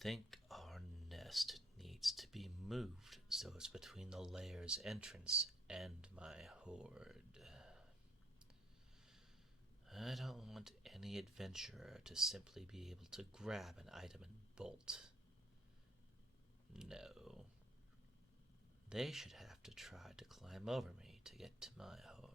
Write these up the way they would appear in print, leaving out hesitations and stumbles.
think our nest needs to be moved so it's between the lair's entrance and my hoard. I don't want any adventurer to simply be able to grab an item and bolt. No. They should have to try to climb over me to get to my hoard.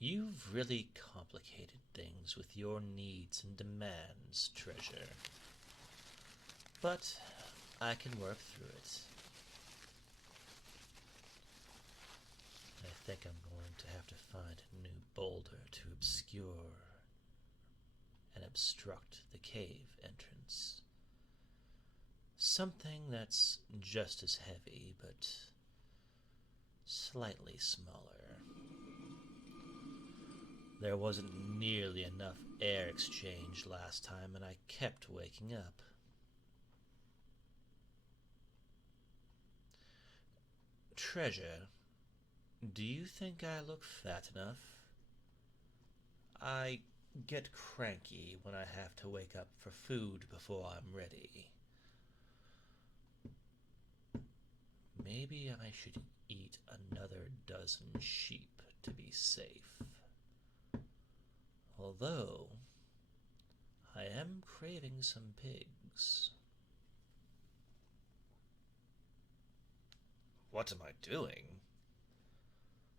You've really complicated things with your needs and demands, Treasure. But I can work through it. I think I'm going to have to find a new boulder to obscure and obstruct the cave entrance. Something that's just as heavy, but slightly smaller. There wasn't nearly enough air exchange last time, and I kept waking up. Treasure, do you think I look fat enough? I get cranky when I have to wake up for food before I'm ready. Maybe I should eat another dozen sheep to be safe. Although, I am craving some pigs. What am I doing?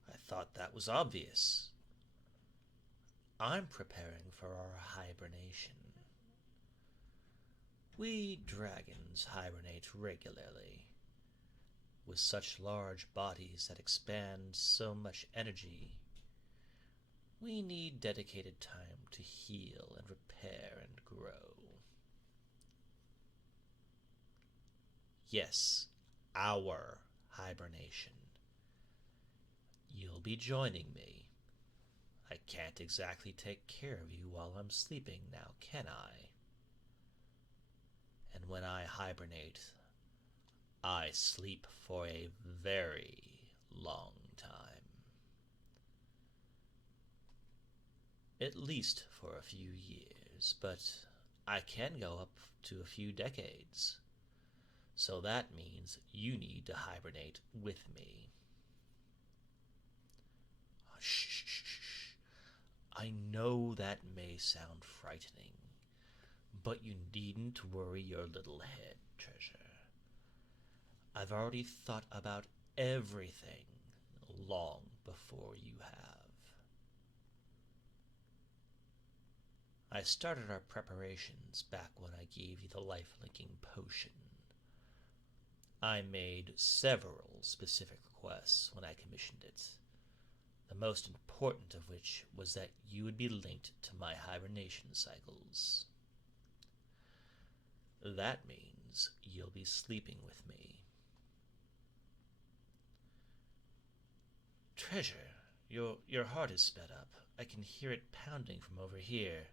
I thought that was obvious. I'm preparing for our hibernation. We dragons hibernate regularly. With such large bodies that expand so much energy, we need dedicated time to heal and repair and grow. Yes, our hibernation. You'll be joining me. I can't exactly take care of you while I'm sleeping now, can I? And when I hibernate, I sleep for a very long time. At least for a few years, but I can go up to a few decades. So that means you need to hibernate with me. Shh, shh, shh. I know that may sound frightening, but you needn't worry your little head, Treasure. I've already thought about everything long before you have. I started our preparations back when I gave you the life-linking potion. I made several specific requests when I commissioned it, the most important of which was that you would be linked to my hibernation cycles. That means you'll be sleeping with me. Treasure, your heart is sped up. I can hear it pounding from over here.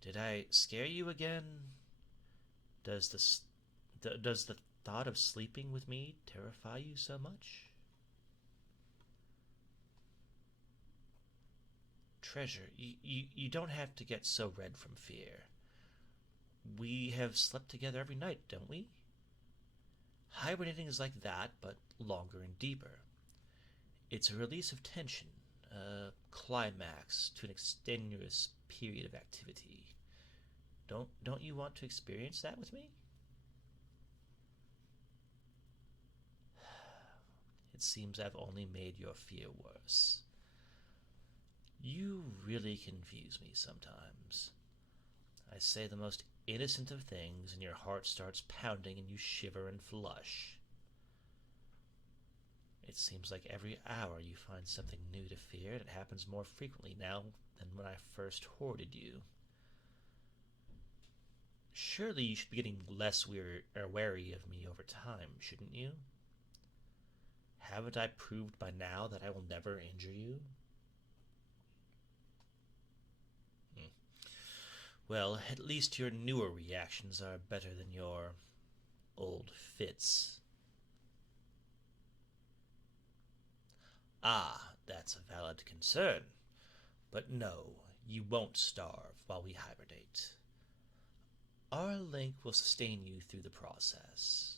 Did I scare you again? Does the thought of sleeping with me terrify you so much? Treasure, you don't have to get so red from fear. We have slept together every night, don't we? Hibernating is like that, but longer and deeper. It's a release of tension, a climax to an extenuous period of activity. Don't you want to experience that with me? It seems I've only made your fear worse. You really confuse me sometimes. I say the most innocent of things, and your heart starts pounding and you shiver and flush. It seems like every hour you find something new to fear, and it happens more frequently now than when I first hoarded you. Surely you should be getting less wary of me over time, shouldn't you? Haven't I proved by now that I will never injure you? Well, at least your newer reactions are better than your old fits. Ah, that's a valid concern. But no, you won't starve while we hibernate. Our link will sustain you through the process.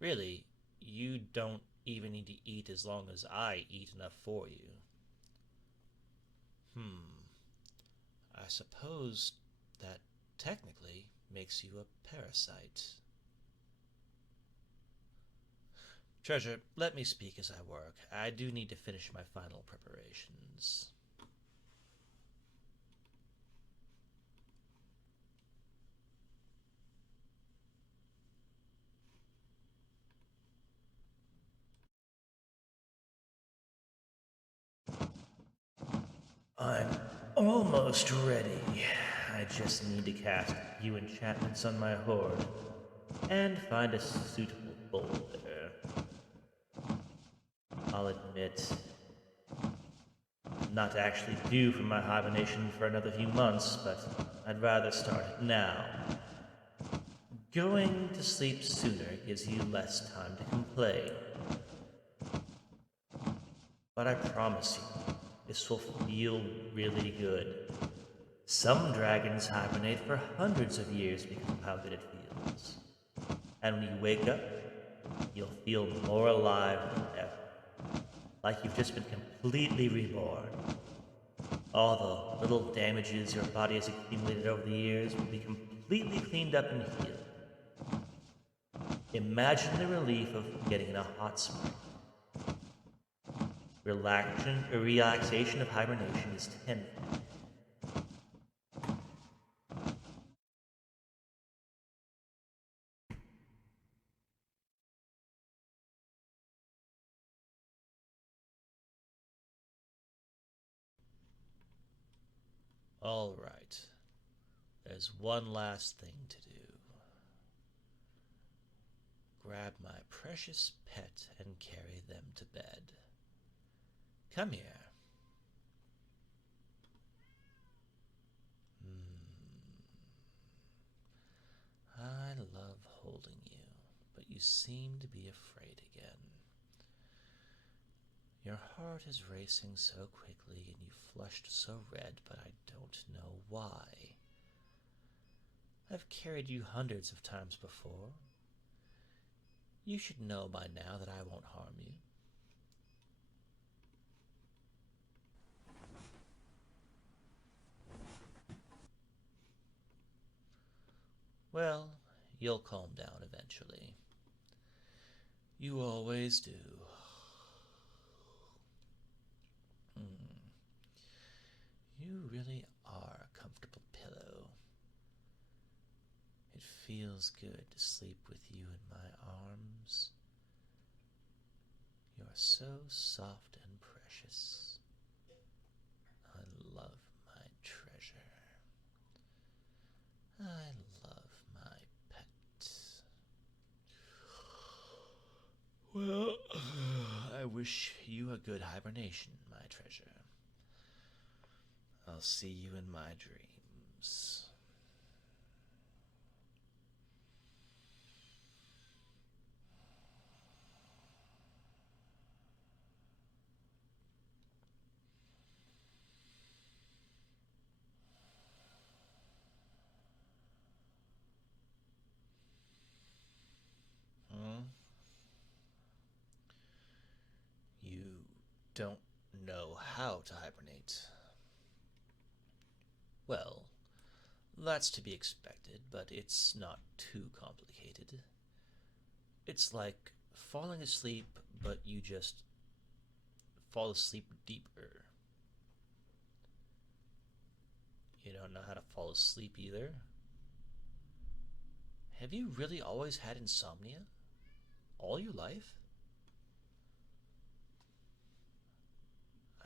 Really, you don't even need to eat as long as I eat enough for you. I suppose that technically makes you a parasite. Treasure, let me speak as I work. I do need to finish my final preparations. I'm almost ready. I just need to cast a few enchantments on my horde and find a suitable boulder. I'll admit, I'm not actually due for my hibernation for another few months, but I'd rather start it now. Going to sleep sooner gives you less time to complain. But I promise you, this will feel really good. Some dragons hibernate for hundreds of years because of how good it feels. And when you wake up, you'll feel more alive than ever. Like you've just been completely reborn. All the little damages your body has accumulated over the years will be completely cleaned up and healed. Imagine the relief of getting in a hot spring. Relaxation of hibernation is tenfold. All right. There's one last thing to do. Grab my precious pet and carry them to bed. Come here. I love holding you, but you seem to be afraid again. Your heart is racing so quickly and you flushed so red, but I don't know why. I've carried you hundreds of times before. You should know by now that I won't harm you. Well, you'll calm down eventually. You always do. You really are a comfortable pillow. It feels good to sleep with you in my arms. You are so soft and precious. I love my treasure. I love my pet. Well, I wish you a good hibernation, my treasure. I'll see you in my dreams. You don't know how to hibernate. Well, that's to be expected, but it's not too complicated. It's like falling asleep, but you just fall asleep deeper. You don't know how to fall asleep either? Have you really always had insomnia? All your life?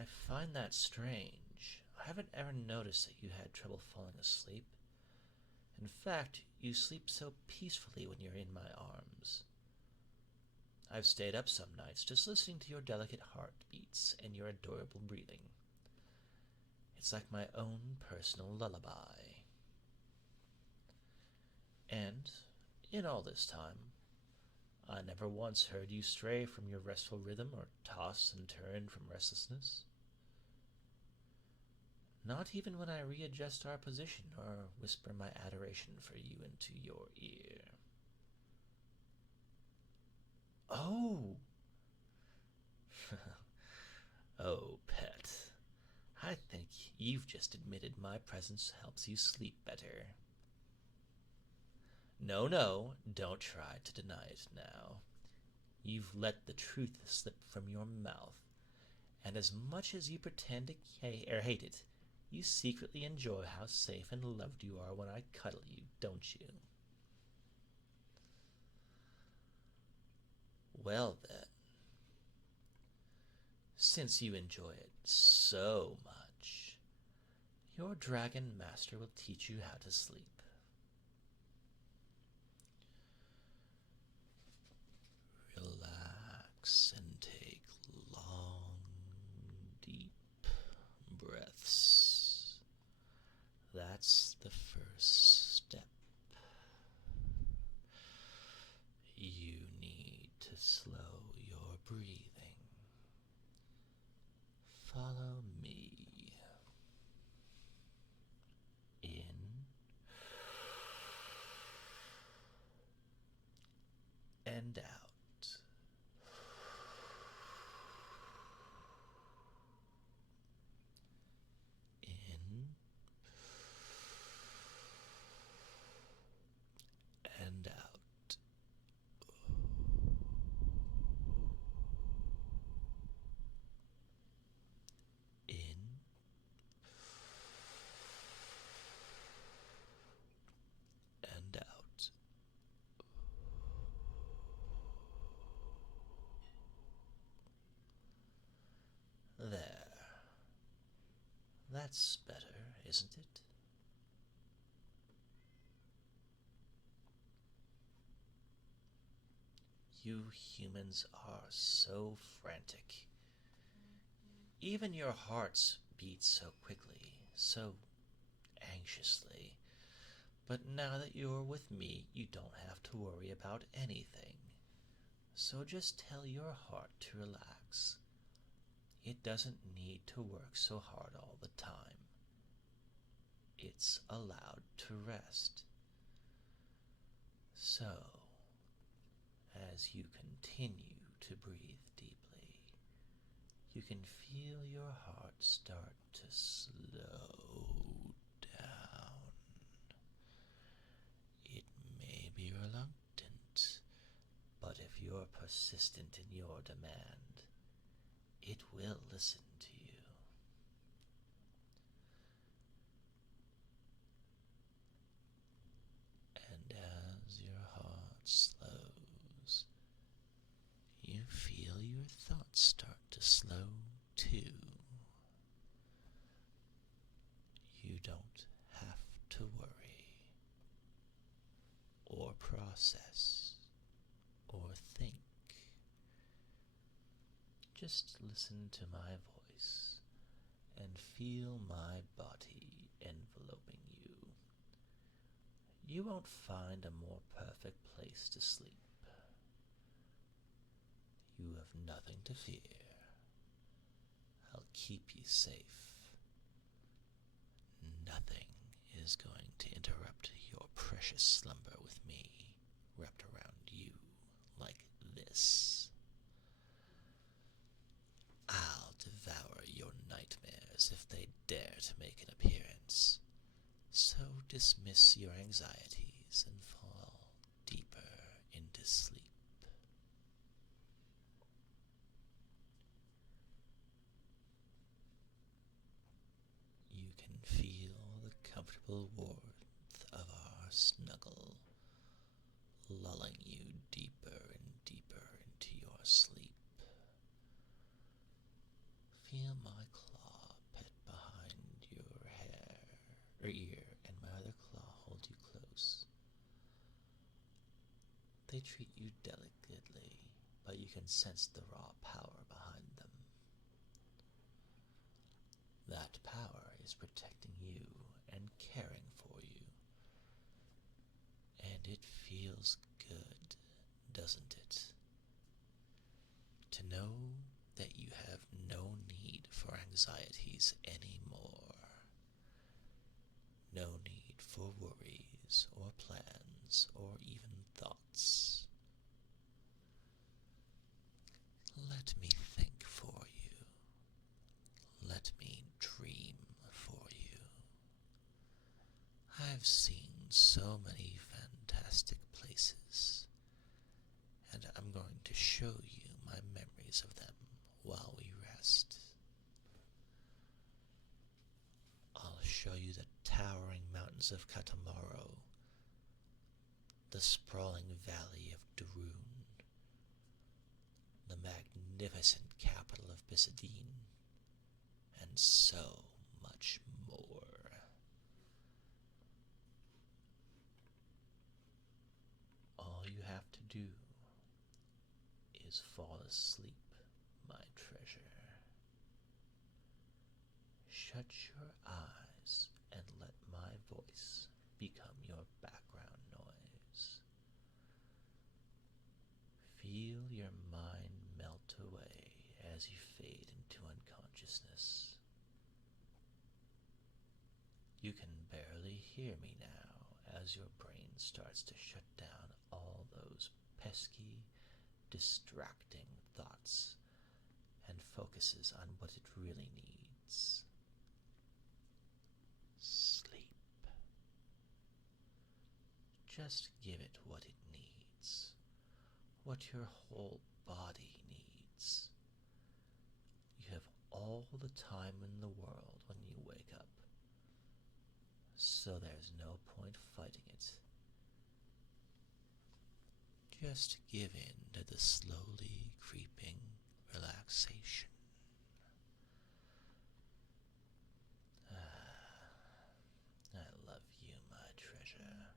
I find that strange. I haven't ever noticed that you had trouble falling asleep. In fact, you sleep so peacefully when you're in my arms. I've stayed up some nights just listening to your delicate heartbeats and your adorable breathing. It's like my own personal lullaby. And in all this time, I never once heard you stray from your restful rhythm or toss and turn from restlessness. Not even when I readjust our position or whisper my adoration for you into your ear. Oh! Oh, pet. I think you've just admitted my presence helps you sleep better. No, no, don't try to deny it now. You've let the truth slip from your mouth, and as much as you pretend to hate it, you secretly enjoy how safe and loved you are when I cuddle you, don't you? Well then, since you enjoy it so much, your dragon master will teach you how to sleep. Relax and take long, deep breaths. That's the first step. You need to slow your breathing. Follow me. In and out. In and out. In and out. There. That's better, isn't it? You humans are so frantic. Even your hearts beat so quickly, so anxiously. But now that you're with me, you don't have to worry about anything. So just tell your heart to relax. It doesn't need to work so hard all the time. It's allowed to rest. So, as you continue to breathe deeply, you can feel your heart start to slow down. It may be reluctant, but if you're persistent in your demand, it will listen to you. And as your heart slows, you feel your thoughts start to slow too. You don't have to worry, or process, or think. Just listen to my voice and feel my body enveloping you. You won't find a more perfect place to sleep. You have nothing to fear. I'll keep you safe. Nothing is going to interrupt your precious slumber with me, wrapped around you like this. I'll devour your nightmares if they dare to make an appearance. So dismiss your anxieties and fall deeper into sleep. You can feel the comfortable warmth of our snuggle, lulling you deeper and deeper into your sleep. Feel my claw pet behind your hair or ear, and my other claw hold you close. They treat you delicately, but you can sense the raw power behind them. That power is protecting you and caring for you, and doesn't it? To know that you have no need for anxieties anymore. No need for worries or plans or even thoughts. Let me think for you. Let me dream for you. I've seen so many fantastic places, and I'm going to show you my memories of them while we rest. I'll show you the towering mountains of Katamaro, the sprawling valley of Darun, the magnificent capital of Bisadine, and so much more. All you have to do is fall asleep, my treasure. Shut your eyes and let my voice become your background noise. Feel your mind melt away as you fade into unconsciousness. You can barely hear me now as your brain starts to shut down all those pesky, distracting thoughts and focuses on what it really needs. Sleep. Just give it what it needs, what your whole body needs. You have all the time in the world when you wake up, so there's no point fighting it. Just give in to the slowly creeping relaxation. I love you, my treasure.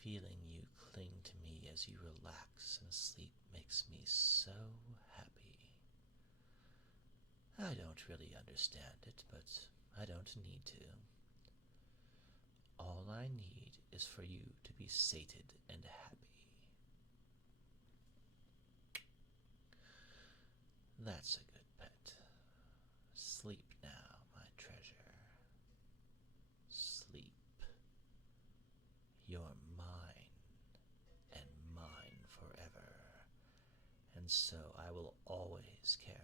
Feeling you cling to me as you relax and sleep makes me so happy. I don't really understand it, but I don't need to. All I need is for you to be sated and happy. That's a good pet. Sleep now, my treasure. Sleep. You're mine, and mine forever, and so I will always care